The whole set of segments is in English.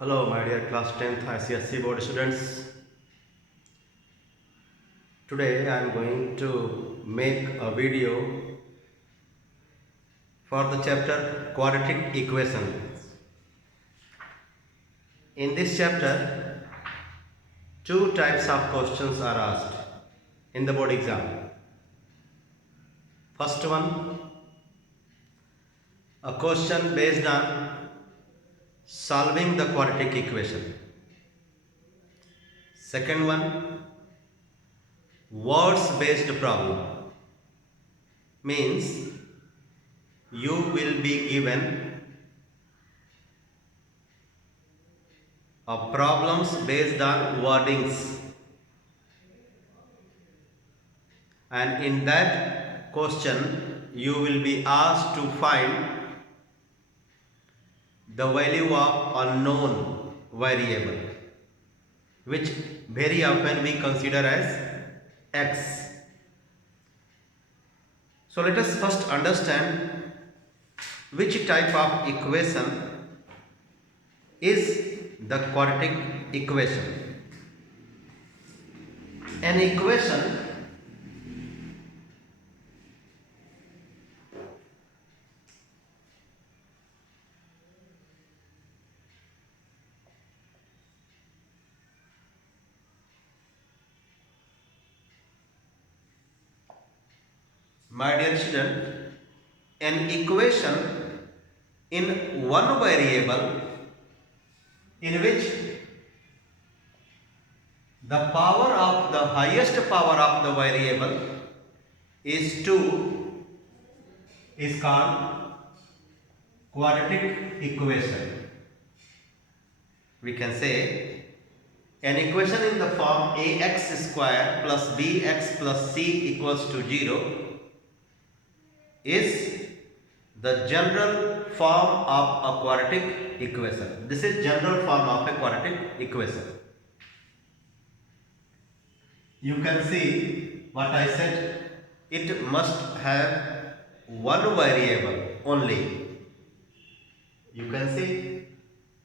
Hello, my dear class 10th ICSE board students. Today I am going to make a video for the chapter quadratic equations. In this chapter, two types of questions are asked in the board exam. First one, a question based on solving the quadratic equation. Second one, words based problem. Means you will be given problems based on wordings, and in that question you will be asked to find the value of unknown variable, which very often we consider as x. So let us first understand which type of equation is the quadratic equation. An equation my dear student, an equation in one variable in which the power of the highest power of the variable is 2 is called quadratic equation. We can say an equation in the form ax square plus bx plus c equals to 0 is the general form of a quadratic equation. This is general form of a quadratic equation. You can see what I said. It must have one variable only. You can see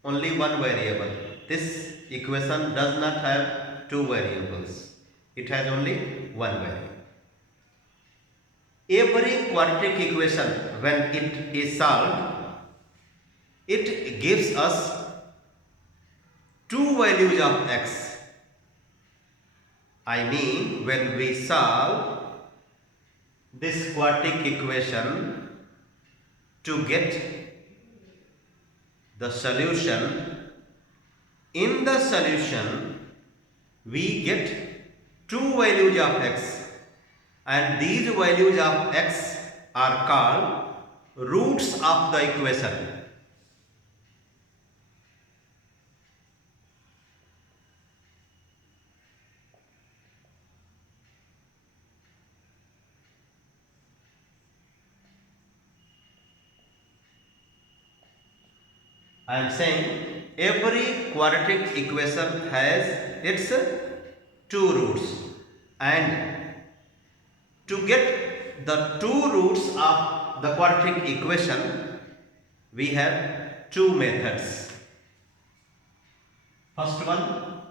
only one variable. This equation does not have two variables. It has only one variable. Every quadratic equation, when it is solved, it gives us two values of x. I mean, when we solve this quadratic equation to get the solution, in the solution we get two values of x, and these values of x are called roots of the equation. I am saying every quadratic equation has its two roots, and to get the two roots of the quadratic equation we have two methods. First one,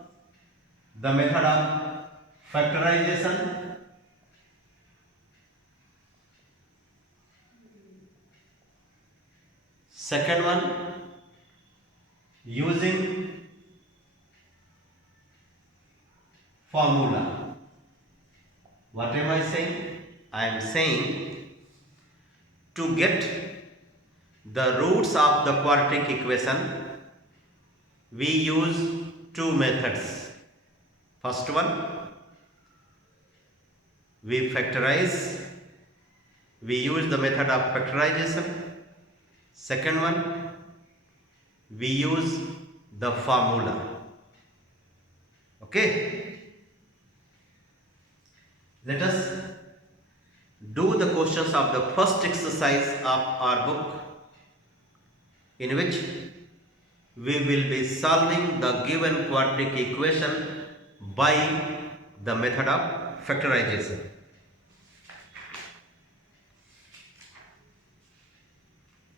the method of factorization. Second one, using formula. What am I saying? I am saying to get the roots of the quadratic equation we use two methods. First one, we factorize. We use the method of factorization. Second one, we use the formula. Okay? Let us do the questions of the first exercise of our book, in which we will be solving the given quadratic equation by the method of factorization.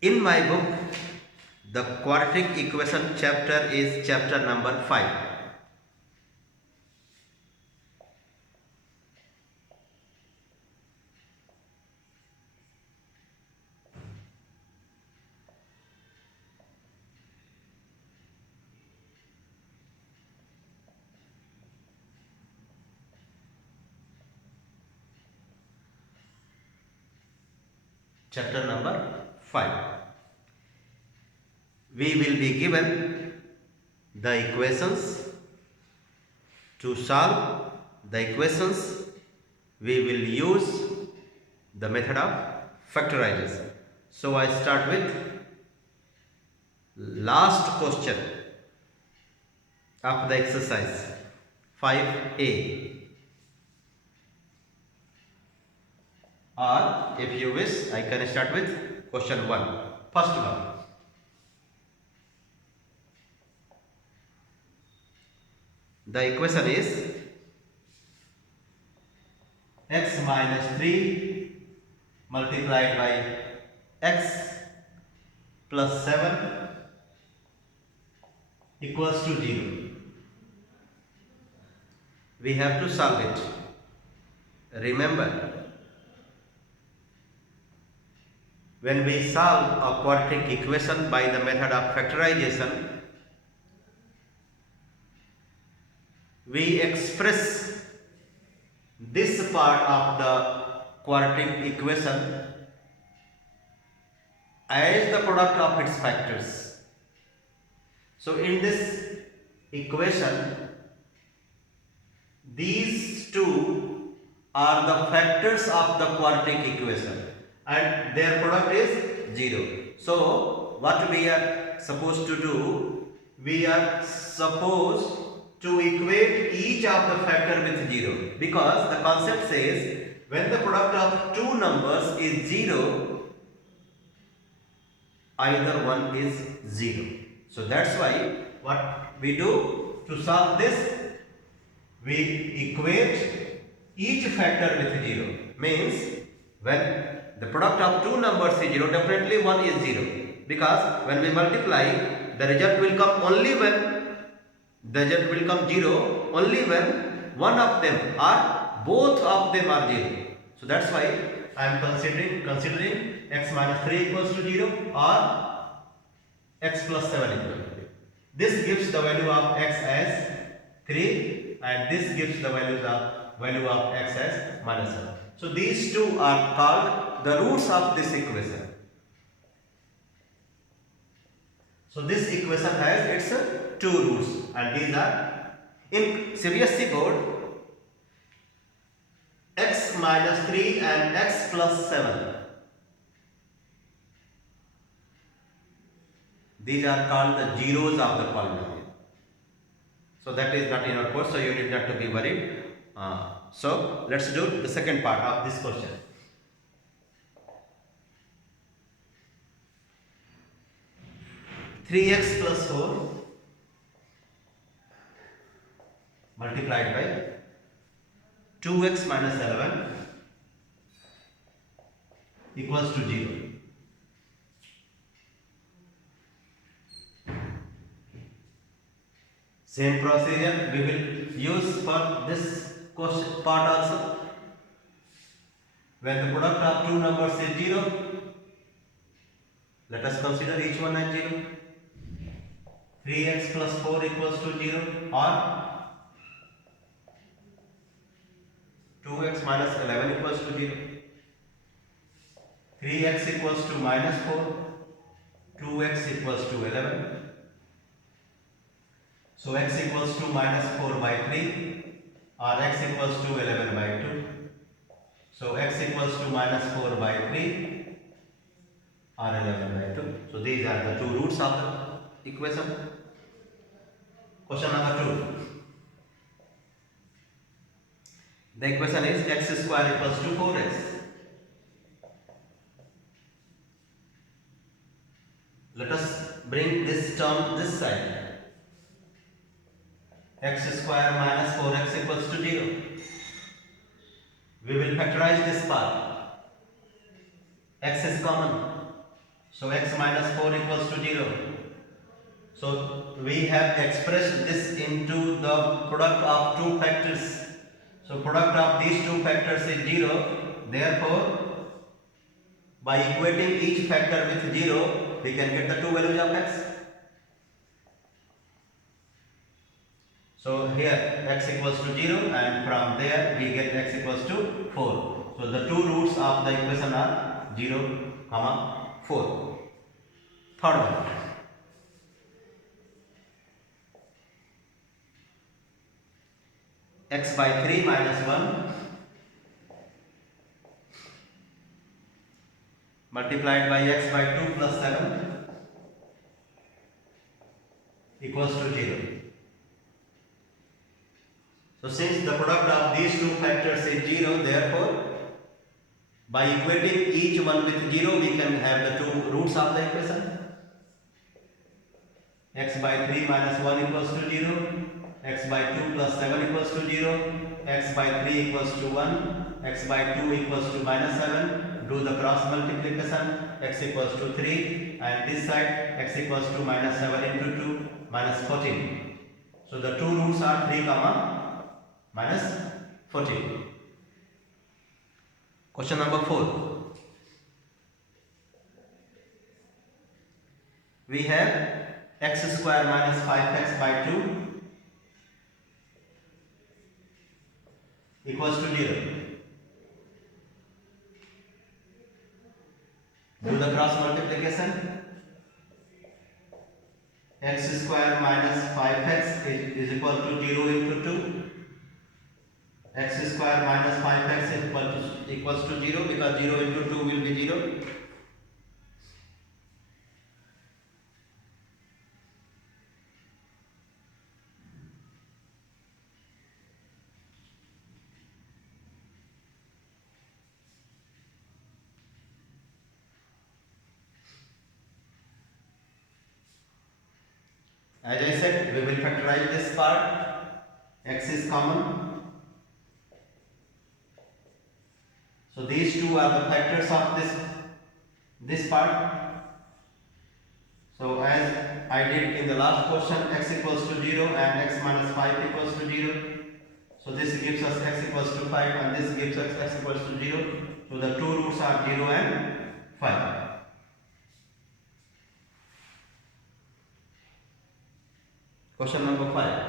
In my book, The quadratic equation chapter is chapter number 5. Chapter number 5. We will be given the equations. To solve the equations, we will use the method of factorization. So I start with last question of the exercise 5a, or if you wish I can start with question 1. First one. The equation is x minus 3 multiplied by x plus 7 equals to 0. We have to solve it. Remember, when we solve a quadratic equation by the method of factorization, we express this part of the quadratic equation as the product of its factors. So in this equation, these two are the factors of the quadratic equation and their product is 0. So what we are supposed to do? We are supposed to equate each of the factor with 0, because the concept says when the product of two numbers is 0, either one is 0. So that's why what we do to solve this, we equate each factor with 0. Means when the product of two numbers is 0, definitely one is 0, because when we multiply, the result will come only when the result will come 0 only when one of them or both of them are 0. So that's why I am considering x minus 3 equals to 0 or x plus 7 equals to 0. This gives the value of x as 3 and this gives the value of x as minus 7. So these two are called the roots of this equation. So this equation has its two roots, and these are in CBSE board x minus 3 and x plus 7. These are called the zeros of the polynomial. So that is not in our course, so you need not to be worried. So let's do the second part of this question. 3x plus 4 multiplied by 2x minus 11 equals to 0. Same procedure we will use for this question part also. When the product of two numbers is 0, let us consider each one as 0. 3x plus 4 equals to 0 or 2x minus 11 equals to 0. 3x equals to minus 4, 2x equals to 11. So x equals to minus 4 by 3 or x equals to 11 by 2. So x equals to minus 4 by 3 or 11 by 2. So these are the two roots of the equation. Question number 2. The equation is x square equals to 4x. Let us bring this term this side. X square minus 4x equals to 0. We will factorize this part. X is common. So x minus 4 equals to 0. So we have expressed this into the product of two factors. So product of these two factors is 0. Therefore, by equating each factor with 0, we can get the two values of x. So here x equals to 0, and from there we get x equals to 4. So the two roots of the equation are 0, 4. Third one. X by 3 minus 1 multiplied by x by 2 plus 7 equals to 0. So since the product of these two factors is 0, therefore by equating each one with 0, we can have the two roots of the equation. X by 3 minus 1 equals to 0, x by 2 plus 7 equals to 0, x by 3 equals to 1, x by 2 equals to minus 7. Do the cross multiplication, x equals to 3, and this side x equals to minus 7 into 2, minus 14. So the two roots are 3, minus 14. Question number 4. We have x square minus 5x by 2 equals to 0. Do the cross multiplication. X square minus 5x is equal to 0 into 2. X square minus 5x is equals to 0, because 0 into 2 will be 0. As I said, we will factorize this part. X is common. So these two are the factors of this part. So as I did in the last question, x equals to 0 and x minus 5 equals to 0. So this gives us x equals to 5 and this gives us x equals to 0. So the two roots are 0 and 5. Question number 5.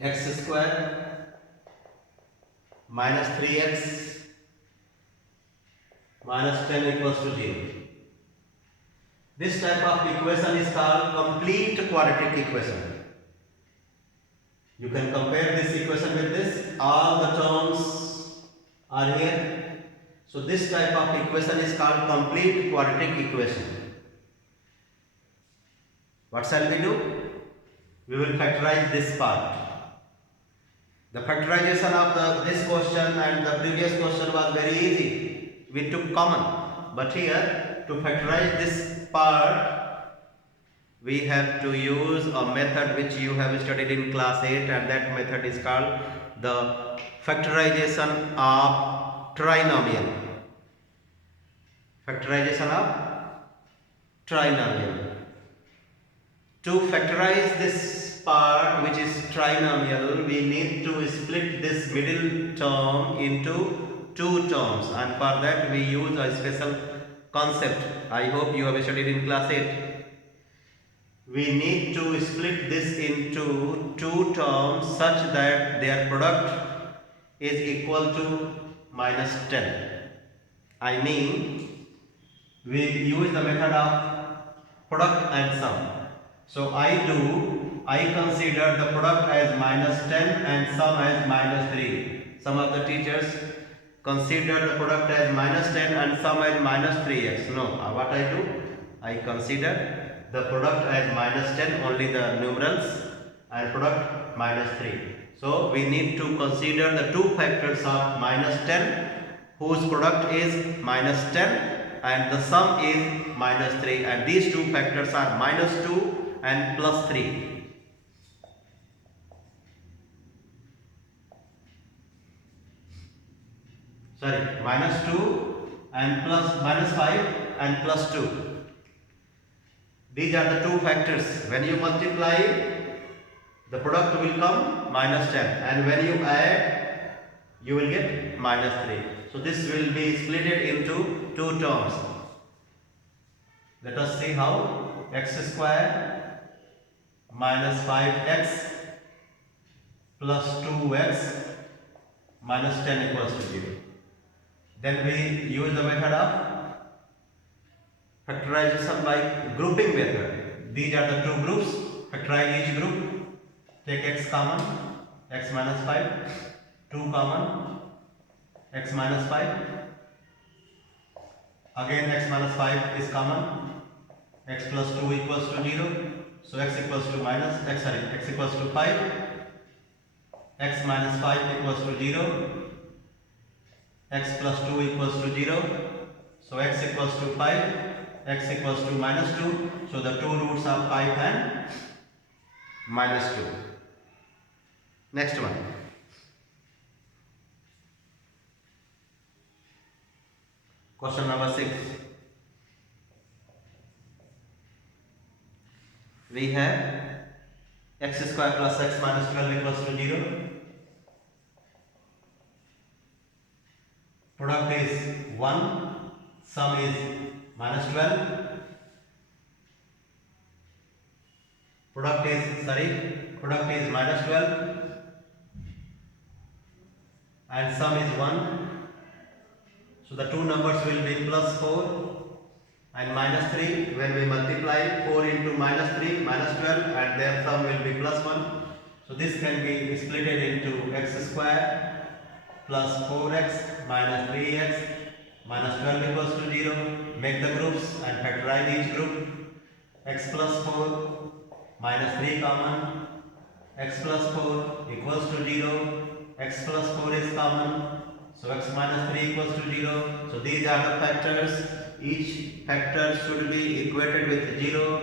X square minus 3x minus 10 equals to 0. This type of equation is called complete quadratic equation. You can compare this equation with this. All the terms are here. So this type of equation is called complete quadratic equation. What shall we do? We will factorize this part. The factorization of this question and the previous question was very easy. We took common. But here, to factorize this part, we have to use a method which you have studied in class 8, and that method is called the factorization of trinomial. Factorization of trinomial. To factorize this part which is trinomial, we need to split this middle term into two terms, and for that we use a special concept. I hope you have studied in class 8. We need to split this into two terms such that their product is equal to minus 10. I mean, we use the method of product and sum. So I consider the product as minus 10 and sum as minus 3. Some of the teachers consider the product as minus 10 and sum as minus 3x. No, what I do? I consider the product as minus 10, only the numerals, and product minus 3. So we need to consider the two factors of minus 10 whose product is minus 10 and the sum is minus 3, and these two factors are minus 2 and plus 3. Sorry, minus 2 and plus minus 5 and plus 2. These are the two factors. When you multiply, the product will come minus 10, and when you add, you will get minus 3. So this will be split into two terms. Let us see how. X square minus 5x plus 2x minus 10 equals to 0. Then we use the method of factorization by grouping method. These are the two groups. Factorize each group. Take x common, x minus 5, 2 common, x minus 5. Again x minus 5 is common, x plus 2 equals to 0. So x equals to x equals to 5, x minus 5 equals to 0, x plus 2 equals to 0. So x equals to 5, x equals to minus 2. So the two roots are 5 and minus 2. Next one. Question number 6. We have x square plus x minus 12 equals to 0. Product is 1, sum is minus 12. Product is minus 12 and sum is 1. So the two numbers will be plus 4 and minus 3. When we multiply 4 into minus 3, minus 12, and their sum will be plus 1. So this can be split into x square plus 4x minus 3x minus 12 equals to 0. Make the groups and factorize each group. X plus 4 minus 3 common, x plus 4 equals to 0, x plus 4 is common, so x minus 3 equals to 0. So these are the factors. Each factor should be equated with 0.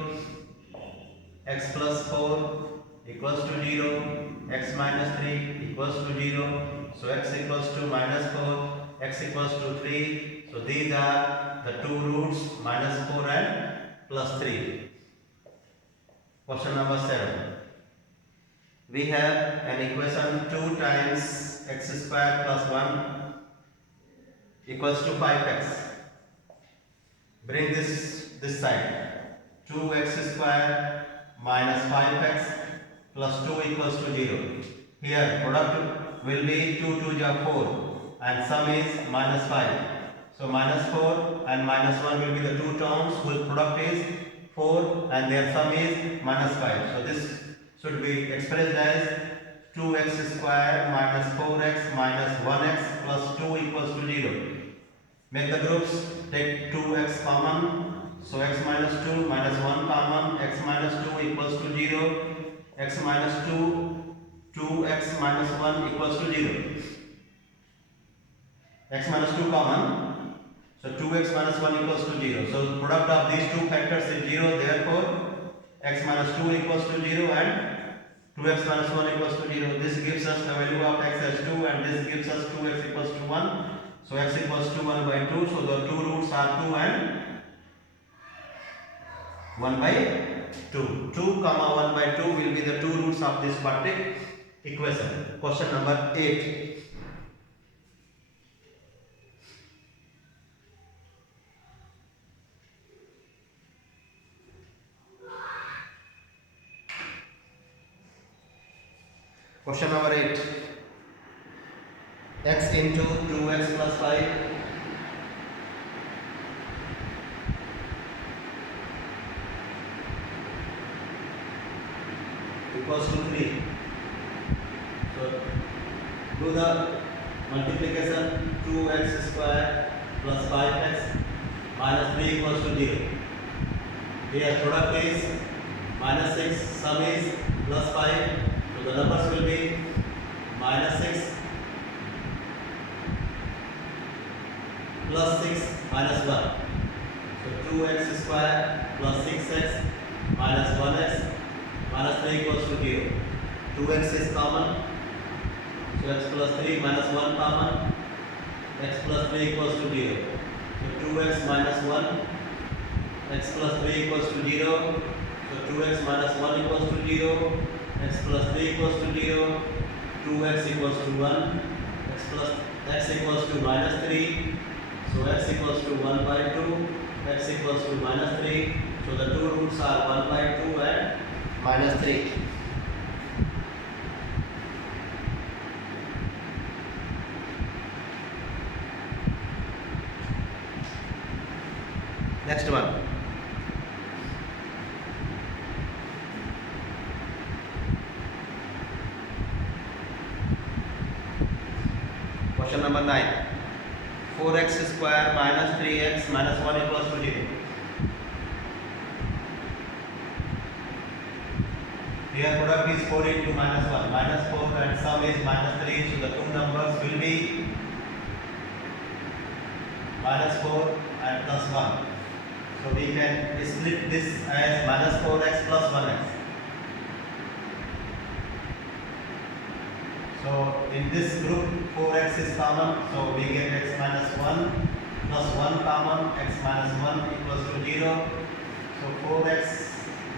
X plus 4 equals to 0, x minus 3 equals to 0. So x equals to minus 4, x equals to 3. So these are the two roots, minus 4 and plus 3. Question number 7. We have an equation 2 times x square plus 1 equals to 5x. Bring this side. 2x square minus 5x plus 2 equals to 0. Here product will be 2 2 is 4 and sum is minus 5. So minus 4 and minus 1 will be the two terms whose product is 4 and their sum is minus 5. So this should be expressed as 2x square minus 4x minus 1x plus 2 equals to 0. Make the groups. Take 2x common. So x minus 2 minus 1 common. X minus 2 equals to 0. X minus 2, 2x minus 1 equals to 0. X minus 2 common. So 2x minus 1 equals to 0. So product of these two factors is 0. Therefore, x minus 2 equals to 0 and 2x minus 1 equals to 0. This gives us the value of x as 2 and this gives us 2x equals to 1. So x equals to 1 by 2. So the two roots are 2 and 1 by 2. 2 comma 1 by 2 will be the two roots of this quadratic equation. Question number 8. Question number 8. X into 2x plus 5 equals to 3. So do the multiplication. 2x square plus 5x minus 3 equals to 0. Here product is minus 6, sum is plus 5. So the numbers will be minus 6 plus 6 minus 1. So 2x square plus 6x minus 1x minus 3 equals to 0. 2x is common. So x plus 3 minus 1 common. X plus 3 equals to 0. So 2x minus 1. X plus 3 equals to 0. So 2x minus 1 equals to 0, x plus 3 equals to 0, 2x equals to 1, x equals to minus 3, so x equals to 1 by 2, x equals to minus 3, so the two roots are 1 by 2 and minus 3. Next one. Question number 9. 4x square minus 3x minus 1 equals to 0. Here product is 4 into minus 1. Minus 4 and sum is minus 3. So the two numbers will be minus 4 and plus 1. So we can split this as minus 4x plus 1x. So in this group 4x is common, so we get x minus 1 plus 1 common, x minus 1 equals to 0. So 4x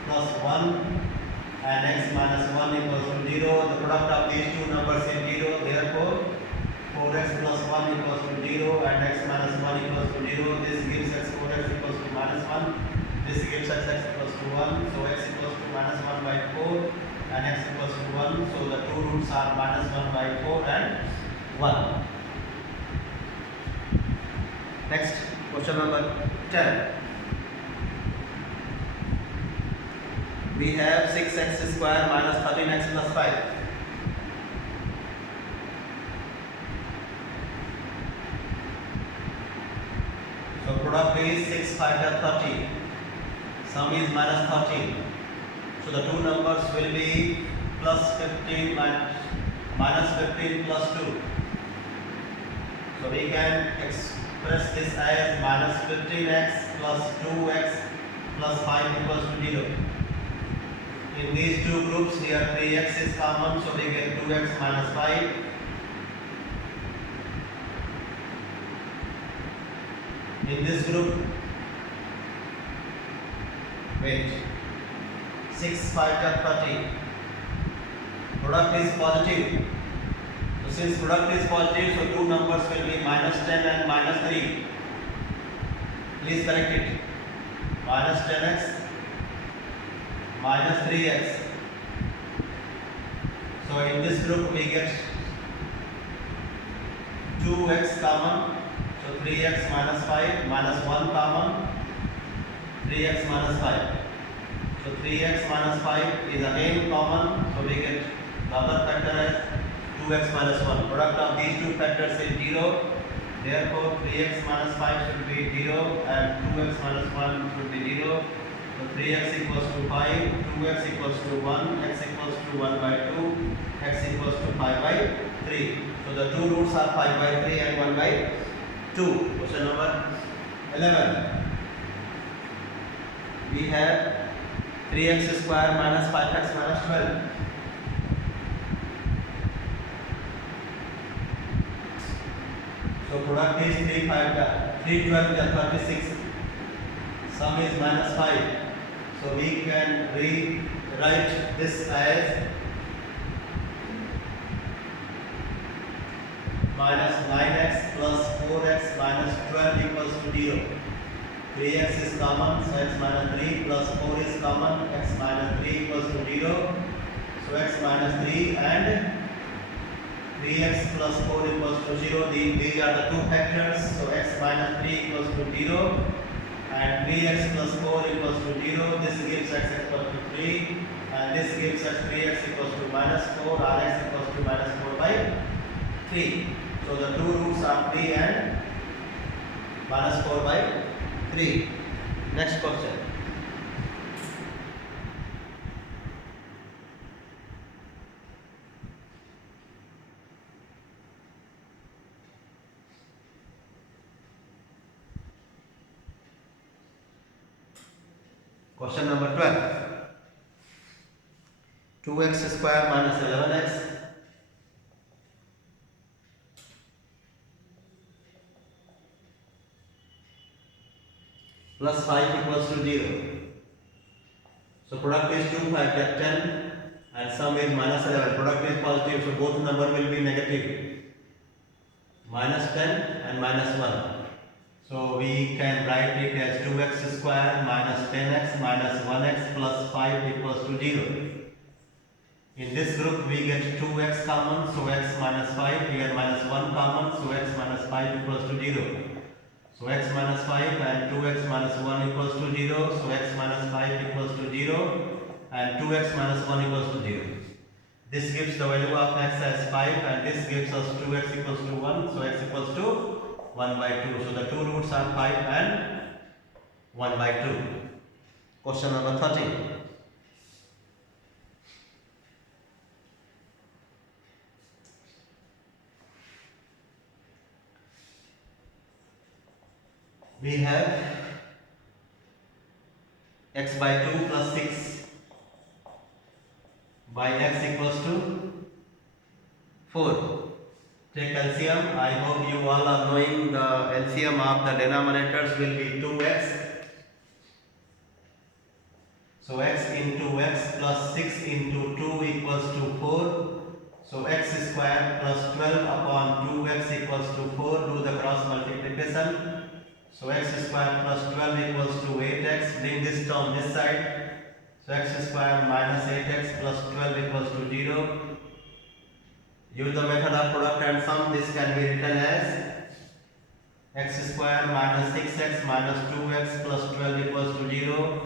plus 1 and x minus 1 equals to 0. The product of these two numbers is 0. Therefore 4x plus 1 equals to 0 and x minus 1 equals to 0. This gives us 4x equals to minus 1. This gives us x equals to 1. So x equals to minus 1 by 4 and x equals to 1. So the two roots are minus 1 by 4 and 1. Next, question number 10. We have 6x square minus 13x plus 5. So product is 6 5 30. Sum is minus 13. So the two numbers will be plus 15 minus 15 plus 2. So we can express this as minus 15x plus 2x plus 5 equals to 0. In these two groups here 3x is common, so we get 2x minus 5. In this group, wait, 6 5 30. Product is positive. So since product is positive, so two numbers will be minus 10 and minus 3. Please correct it. Minus 10x minus 3x. So in this group we get 2x common. So 3x minus 5 minus 1 common. 3x minus 5. So 3x minus 5 is again common. So we get the other factor as 2x minus 1. Product of these two factors is 0. Therefore 3x minus 5 should be 0 and 2x minus 1 should be 0. So 3x equals to 5, 2x equals to 1, x equals to 1 by 2, x equals to 5 by 3. So the two roots are 5 by 3 and 1 by 2. Question number 11. We have 3x square minus 5x minus 12. So product is 3 12 36. Sum is minus 5. So we can rewrite this as minus 9x plus 4x minus 12 equals to 0. 3x is common, so x minus 3 plus 4 is common, x minus 3 equals to 0. So x minus 3 and 3x plus 4 equals to 0. These are the two factors. So x minus 3 equals to 0 and 3x plus 4 equals to 0. This gives x equals to 3 and this gives us 3x equals to minus 4 or x equals to minus 4 by 3. So the two roots are 3 and minus 4 by 3. Next question. Question number 12. 2x square minus 11x plus 5 equals to 0. So product is 2, 5, 10 and sum is minus 11. Product is positive, so both number will be negative. Minus 10 and minus 1. So we can write it as 2x square minus 10x minus 1x plus 5 equals to 0. In this group we get 2x common, so x minus 5, here minus 1 common, so x minus 5 equals to 0. So x minus 5 and 2x minus 1 equals to 0, so x minus 5 equals to 0 and 2x minus 1 equals to 0. This gives the value of x as 5 and this gives us 2x equals to 1, so x equals to 1 by 2. So the two roots are 5 and 1 by 2. Question number 13. We have x by 2 plus 6 by x equals to 4. Take LCM. I hope you all are knowing the LCM of the denominators will be 2x. So x into x plus 6 into 2 equals to 4. So x square plus 12 upon 2x equals to 4. Do the cross multiplication. So x square plus 12 equals to 8x. Bring this term this side. So x square minus 8x plus 12 equals to 0. Use the method of product and sum. This can be written as x square minus 6x minus 2x plus 12 equals to 0.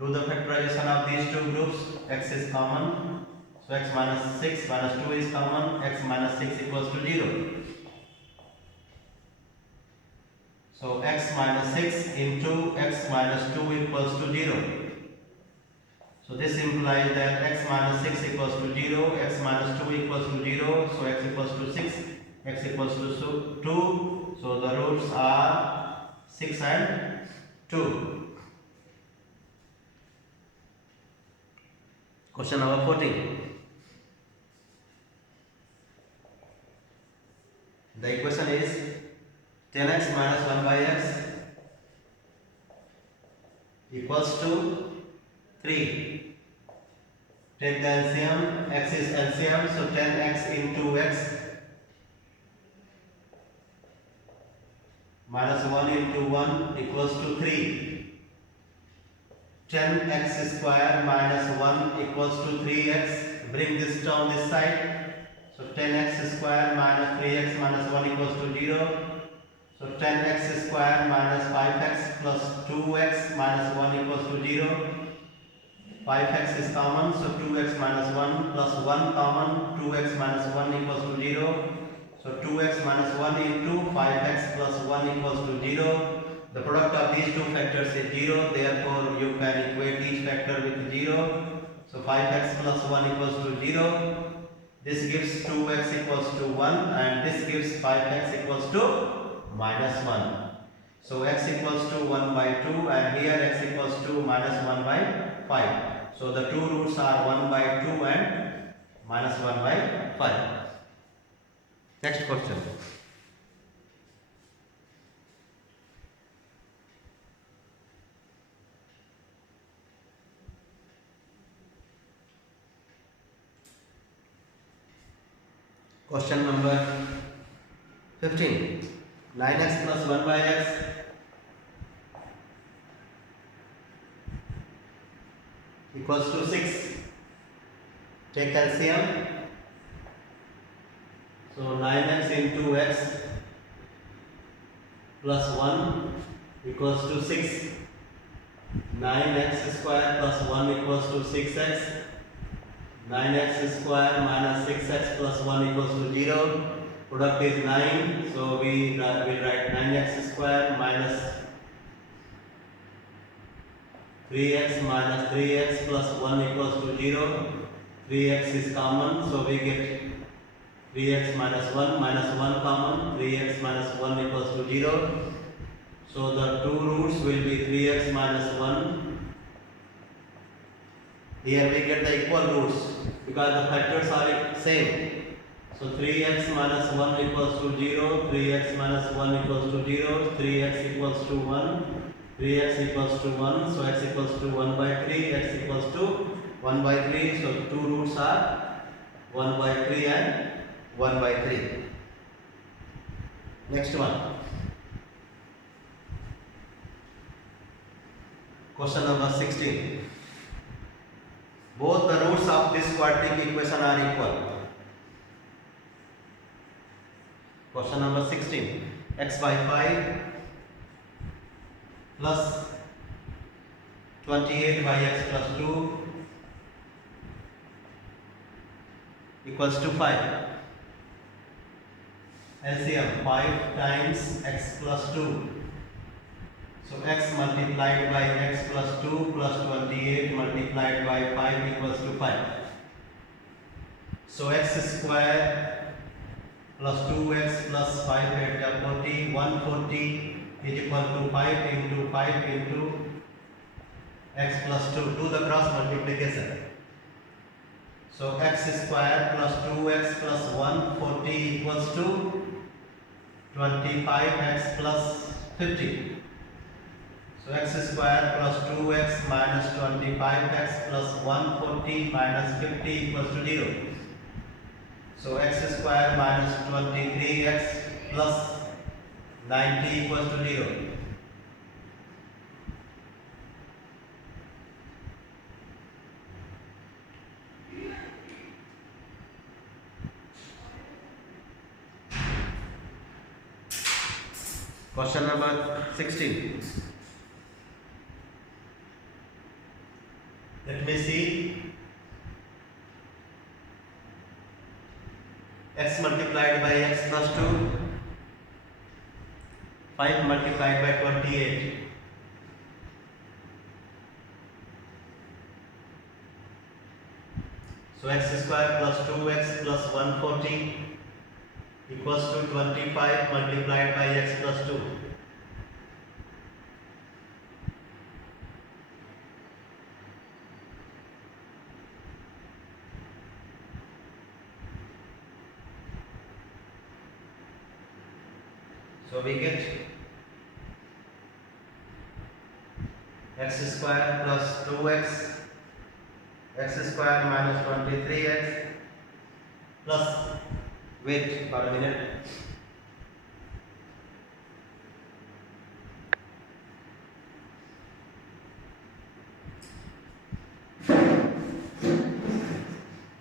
Do the factorization of these two groups. X is common. So x minus 6 minus 2 is common. X minus 6 equals to 0. So x minus 6 into x minus 2 equals to 0. So this implies that x minus 6 equals to 0, x minus 2 equals to 0, so x equals to 6, x equals to 2, so the roots are 6 and 2. Question number 14. The equation is 10x minus 1 by x equals to 3. Take the LCM. X is LCM, so 10x into x minus 1 into 1 equals to 3. 10x square minus 1 equals to 3x. Bring this term this side. So 10x square minus 3x minus 1 equals to 0. So 10x square minus 5x plus 2x minus 1 equals to 0. 5x is common, so 2x minus 1 plus 1 common, 2x minus 1 equals to 0. So 2x minus 1 into 5x plus 1 equals to 0. The product of these two factors is 0, therefore you can equate each factor with 0. So 5x plus 1 equals to 0. This gives 2x equals to 1 and this gives 5x equals to minus 1. So x equals to 1 by 2 and here x equals to minus 1 by 5. So the two roots are 1 by 2 and minus 1 by 5. Next question. Question number 15. 9x plus 1 by x equals to 6. Take LCM. So 9x into x plus 1 equals to 6. 9x square plus 1 equals to 6x. 9x square minus 6x plus 1 equals to 0. Product is 9, so we will write 9x square minus 3x minus 3x plus 1 equals to 0. 3x is common, so we get 3x minus 1 common. 3x minus 1 equals to 0. So the two roots will be 3x minus 1. Here we get the equal roots because the factors are same. So 3x minus 1 equals to 0, 3x minus 1 equals to 0, 3x equals to 1, 3x equals to 1, so x equals to 1 by 3, x equals to 1 by 3, so two roots are 1 by 3 and 1 by 3. Next one. Question number 16. Both the roots of this quadratic equation are equal. Question number 16. X by 5 plus 28 by x plus 2 equals to 5. LCM 5 times x plus 2. So x multiplied by x plus 2 plus 28 multiplied by 5 equals to 5. So x square plus 2x plus 5 at 40, 140 is equal to 5 into 5 into x plus 2. Do the cross multiplication. So x square plus 2x plus 140 equals to 25x plus 50. So x square plus 2x minus 25x plus 140 minus 50 equals to 0. So x square minus 23x plus 90 equals to 0. Question number 16. Let me see. X multiplied by x plus 2, 5 multiplied by 28. So x square plus 2x plus 140 equals to 25 multiplied by x plus 2. So we get x square plus 2x, x square minus 23x plus, wait for a minute,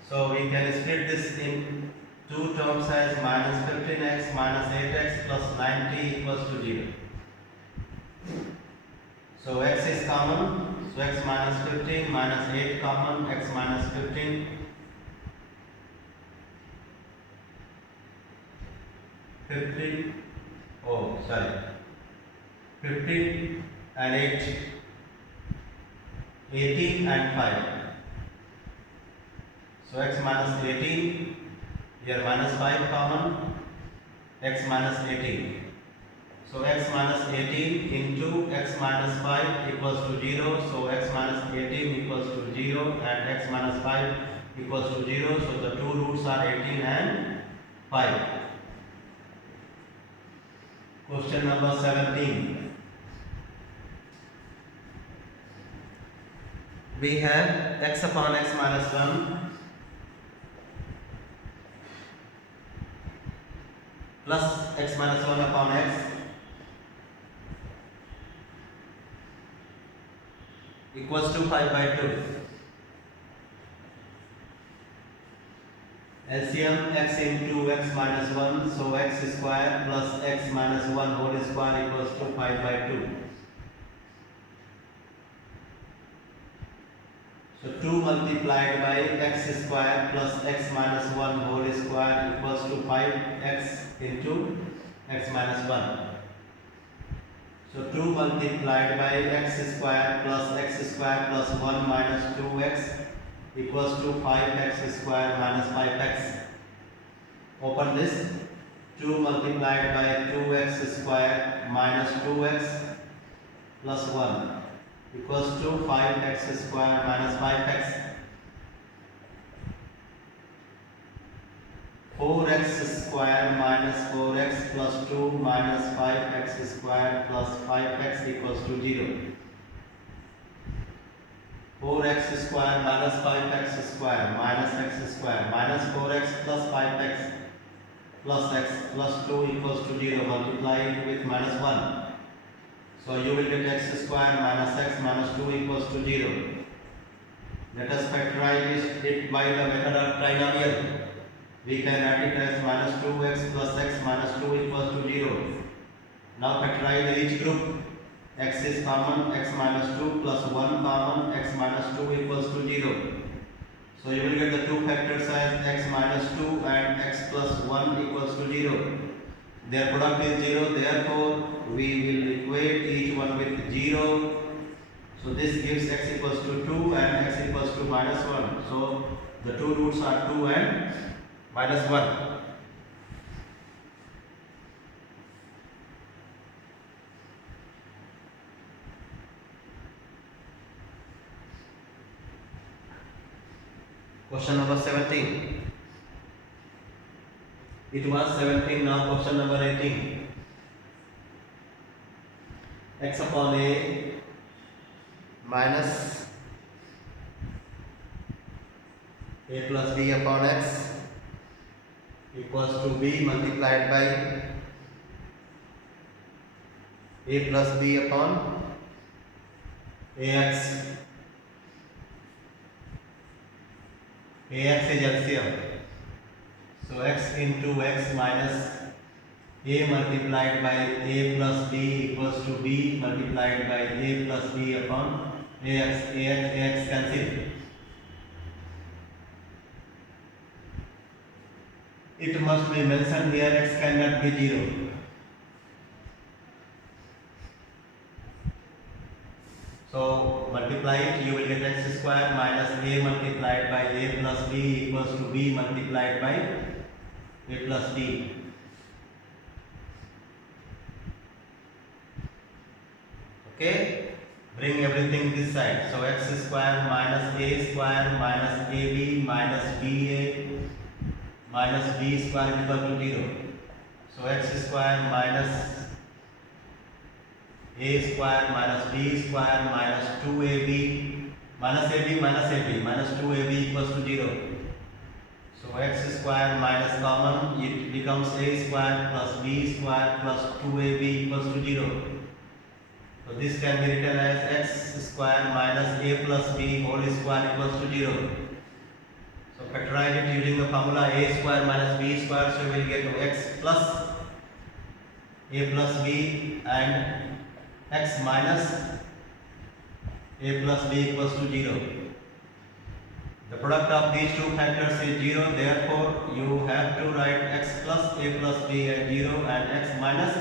so we can split this in two terms as minus 15x minus 8x plus 90 equals to 0. So x is common, so x minus 15 minus 8 common, x minus 15, 15, oh sorry, 15 and 8, 18 and 5. So x minus 18, here minus 5 common, x minus 18. So x minus 18 into x minus 5 equals to 0. So x minus 18 equals to 0 and x minus 5 equals to 0. So the two roots are 18 and 5. Question number 17. We have x upon x minus 1 plus x minus 1 upon x equals to 5 by 2. LCM x into x minus 1, so x square plus x minus 1 whole square equals to 5 by 2. So 2 multiplied by x square plus x minus 1 whole square equals to 5x into x minus 1. So 2 multiplied by x square plus 1 minus 2x equals to 5x square minus 5x. Open this. 2 multiplied by 2x square minus 2x plus 1 equals to 5x square minus 5x. 4x square minus 4x plus 2 minus 5x square plus 5x equals to 0. 4x square minus 5x square minus x square minus 4x plus 5x plus x plus 2 equals to 0. Multiply it with minus 1. So you will get x square minus x minus 2 equals to 0. Let us factorize it by the method of trinomial. We can write it as minus 2x plus x minus 2 equals to 0. Now factorize each group. X is common, x minus 2 plus 1 common, x minus 2 equals to 0. So you will get the two factors as x minus 2 and x plus 1 equals to 0. Their product is 0, therefore we will equate each one with 0. So this gives x equals to 2 and x equals to minus 1. So the two roots are 2 and minus 1. Question number 17. It was 17, now question number 18. X upon a minus a plus b upon x equals to b multiplied by a plus b upon ax. Ax is LCM. So x into x minus a multiplied by a plus b equals to b multiplied by a plus b upon ax cancel. It must be mentioned here x cannot be 0. So multiply it, you will get x square minus a multiplied by a plus b equals to b multiplied by a plus b. Okay, bring everything this side. So x square minus a square minus ab minus ba minus b square is equal to 0. So x square minus a square minus b square minus 2ab minus ab minus ab minus 2ab equals to 0. So x square minus common, it becomes a square plus b square plus 2ab equals to 0. So this can be written as x square minus a plus b whole square equals to 0. So factorize it using the formula a square minus b square, so we will get x plus a plus b and x minus a plus b equals to 0. The product of these two factors is 0, therefore you have to write x plus a plus b as 0 and x minus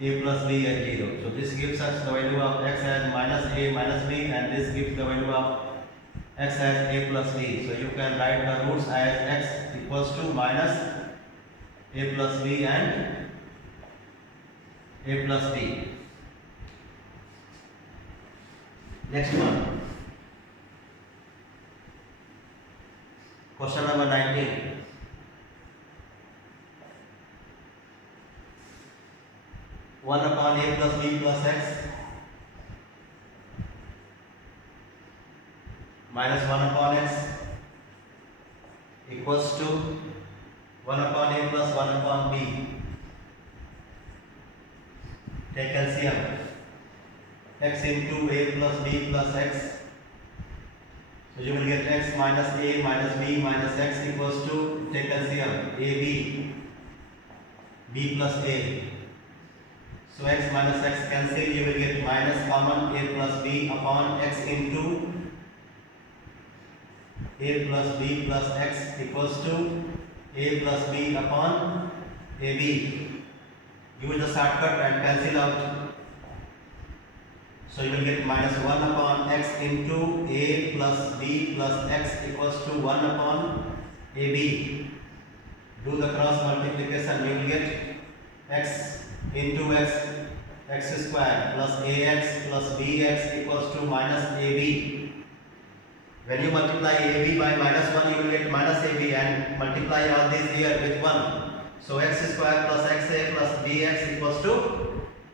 a plus b as 0. So this gives us the value of x as minus a minus b, and this gives the value of x as a plus b. So you can write the roots as x equals to minus a plus b and a plus b. Next one. Question number 19. One upon a plus b plus x minus 1 upon x equals to 1 upon a plus 1 upon b. Take LCM. X into a plus b plus x. So you will get x minus a minus b minus x equals to, take LCM, ab, b plus a. So x minus x cancel, you will get minus common a plus b upon x into a plus b plus x equals to a plus b upon ab. Use the shortcut and cancel out. So you will get minus 1 upon x into a plus b plus x equals to 1 upon ab. Do the cross multiplication, you will get x into x square plus ax plus bx equals to minus ab. When you multiply AB by minus 1, you will get minus AB, and multiply all these here with 1. So x square plus xa plus bx equals to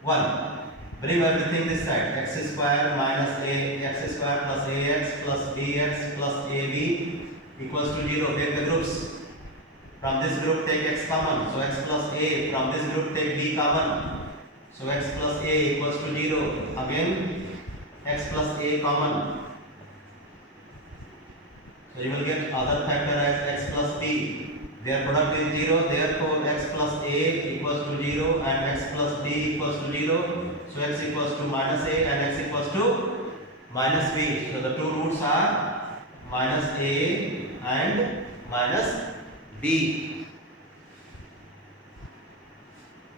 1. Bring everything this side. X square minus x square plus ax plus bx plus ab equals to 0. Take the groups. From this group take x common. So x plus a. From this group take b common. So x plus a equals to 0. Again x plus a common. So you will get other factor as x plus b. Their product is 0. Therefore x plus a equals to 0 and x plus b equals to 0. So x equals to minus a and x equals to minus b. So the two roots are minus a and minus b.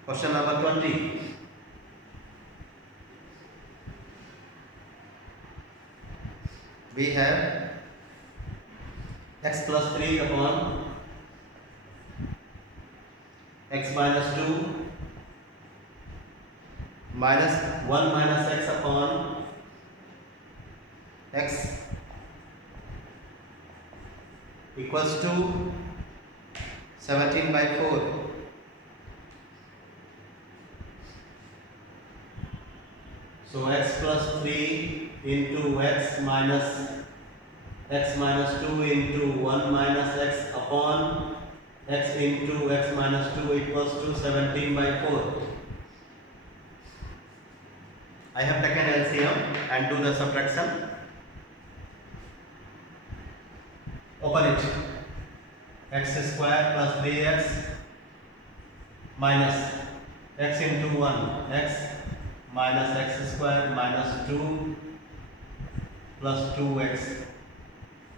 Question number 20. We have x plus 3 upon x minus 2 minus 1 minus x upon x equals to 17 by 4. So x plus 3 into x minus 2 into 1 minus x upon x into x minus 2 equals to 17 by 4. I have taken LCM and do the subtraction. Open it. X square plus 3x minus x into 1 x minus x square minus 2 plus 2x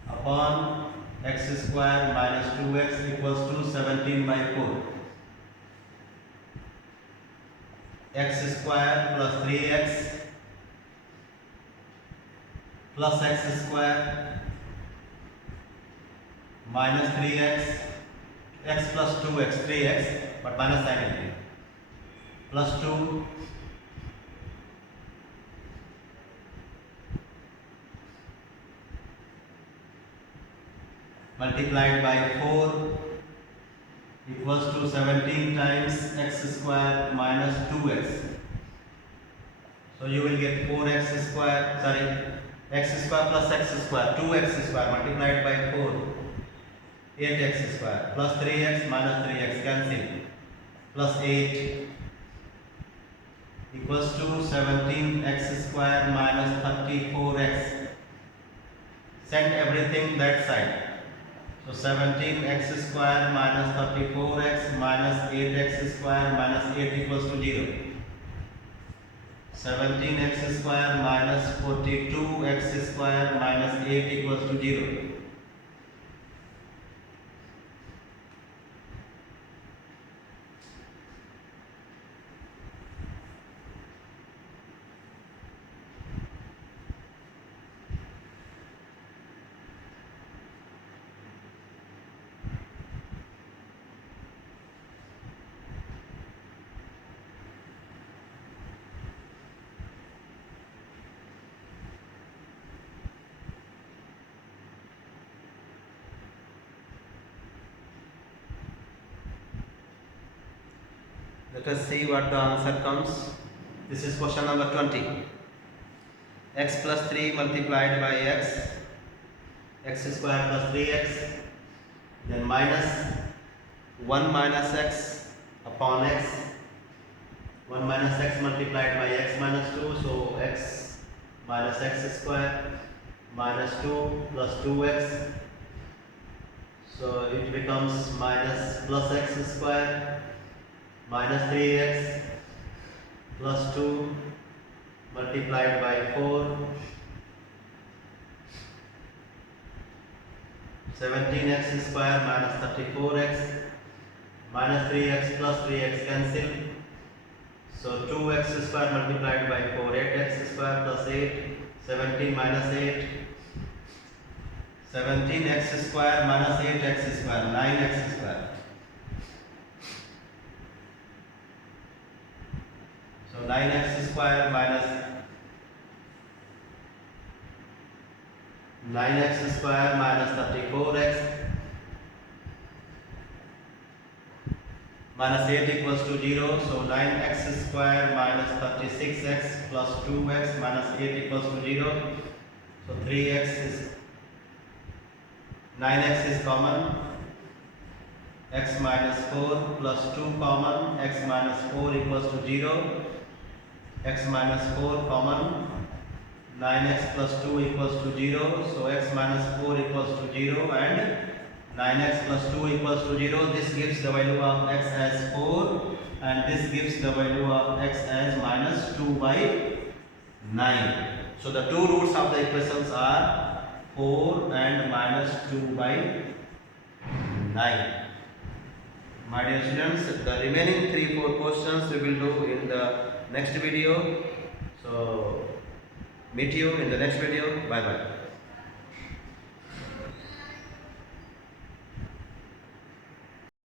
upon x square minus 2x equals to 17 by 4. X square plus 3x plus x square minus 3x, x plus 2x, 3x, but minus sign it, plus 2 multiplied by 4 equals to 17 times x square minus 2x. So you will get 4x square, x square plus x square, 2x square multiplied by 4, 8x square plus 3x minus 3x cancel, plus 8 equals to 17x square minus 34x. Send everything that side. So 17x square minus 34x minus 8x square minus 8 equals to 0. 17x square minus 42x square minus 8 equals to 0. Let us see what the answer comes. This is question number 20. X plus 3 multiplied by x square plus 3x, then minus 1 minus x upon x, 1 minus x multiplied by x minus 2, so x minus x square minus 2 plus 2x, so it becomes minus plus x square minus 3x plus 2 multiplied by 4, 17x square minus 34x minus 3x plus 3x cancel, so 2x square multiplied by 4, 8x square plus 8, 17 minus 8, 17x square minus 8x square, 9x square. So 9x square minus 9x square minus 34x minus 8 equals to 0. So 9x square minus 36x plus 2x minus 8 equals to 0. So 3x is 9x is common. X minus 4 plus 2 common. X minus 4 equals to 0. X minus 4 common. 9x plus 2 equals to 0. So x minus 4 equals to 0 and 9x plus 2 equals to 0. This gives the value of x as 4 and this gives the value of x as minus 2 by 9. So the two roots of the equations are 4 and minus 2 by 9. My dear students, the remaining 3-4 questions we will do in the next video. So meet you in the next video. Bye bye.